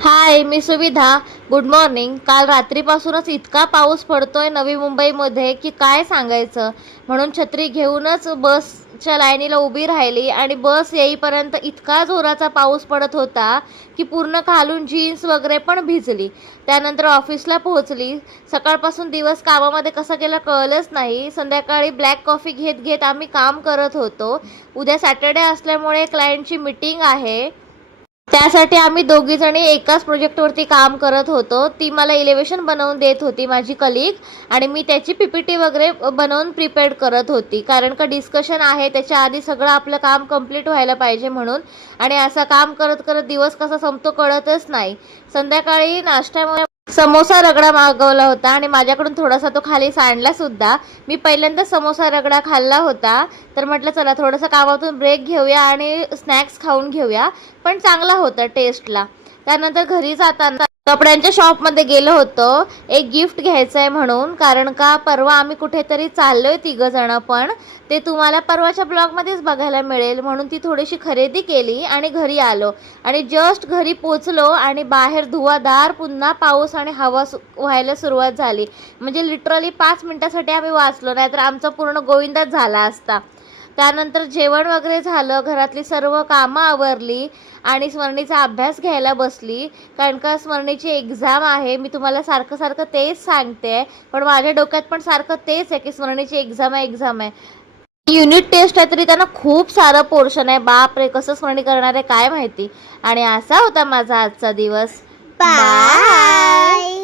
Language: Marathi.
हाय, मी सुविधा. Good morning. काल रात्रीपासूनच इतका पाऊस पडतोय नवी मुंबईमध्ये की काय सांगायचं. म्हणून छत्री घेऊनच बसच्या लाईनीला उभी राहिली आणि बस येईपर्यंत इतका जोराचा पाऊस पडत होता की पूर्ण खालून जीन्स वगैरे पण भिजली. त्यानंतर ऑफिसला पोहोचली. सकाळपासून दिवस कामामध्ये कसा गेला कळलंच नाही. संध्याकाळी ब्लॅक कॉफी घेत घेत आम्ही काम करत होतो. उद्या सॅटर्डे असल्यामुळे क्लायंटची मीटिंग आहे. त्यासाठी आम्ही दोघीजणी एकाच प्रोजेक्टवरती काम करत होतो. ती मला इलेव्हेशन बनवून देत होती, माझी कलिग, आणि मी त्याची पीपीटी वगैरे बनवून प्रिपेअर करत होती. कारण का डिस्कशन आहे, त्याच्या आधी सगळं आपलं काम कंप्लीट व्हायला पाहिजे म्हणून. आणि असं काम करत करत दिवस कसा संपतो कळतच नाही. संध्याकाळी नाश्त्यामुळे समोसा रगडा मागवला होता आणि माझ्याकडून थोडासा तो खाली सांडला सुद्धा. मी पहिल्यांदा समोसा रगडा खाल्ला होता, तर म्हटलं चला थोडंसं कामातून ब्रेक घेऊया आणि स्नॅक्स खाऊन घेऊया. पण चांगला होता टेस्टला. त्यानंतर घरी जाताना कपड्यांच्या शॉपमध्ये गेलो होतो एक गिफ्ट घ्यायचं आहे म्हणून. कारण का परवा आम्ही कुठेतरी चाललोय तिघंजणं, पण ते तुम्हाला परवाच्या ब्लॉगमध्येच बघायला मिळेल. म्हणून ती थोडीशी खरेदी केली आणि घरी आलो. आणि जस्ट घरी पोचलो आणि बाहेर धुवाधार पुन्हा पाऊस आणि हवा व्हायला सुरुवात झाली. म्हणजे लिटरली 5 मिनिटासाठी आम्ही वाचलो, नाहीतर आमचा पूर्ण गोविंदाच झाला असता. त्यानंतर जेवण वगैरे झालं, घरातली सर्व कामं आवरली आणि स्मरणीचा अभ्यास घ्यायला बसली. कारण का स्मरणीची एक्झाम आहे. मी तुम्हाला सारखं सारखं तेच सांगते, पण माझ्या डोक्यात पण सारखं तेच आहे की स्मरणीची एक्झाम आहे. युनिट टेस्ट आहे तरी त्यांना खूप सारं पोर्शन आहे. बापरे, कसं स्मरणी करणार आहे काय माहिती. आणि असा होता माझा आजचा दिवस. बाय.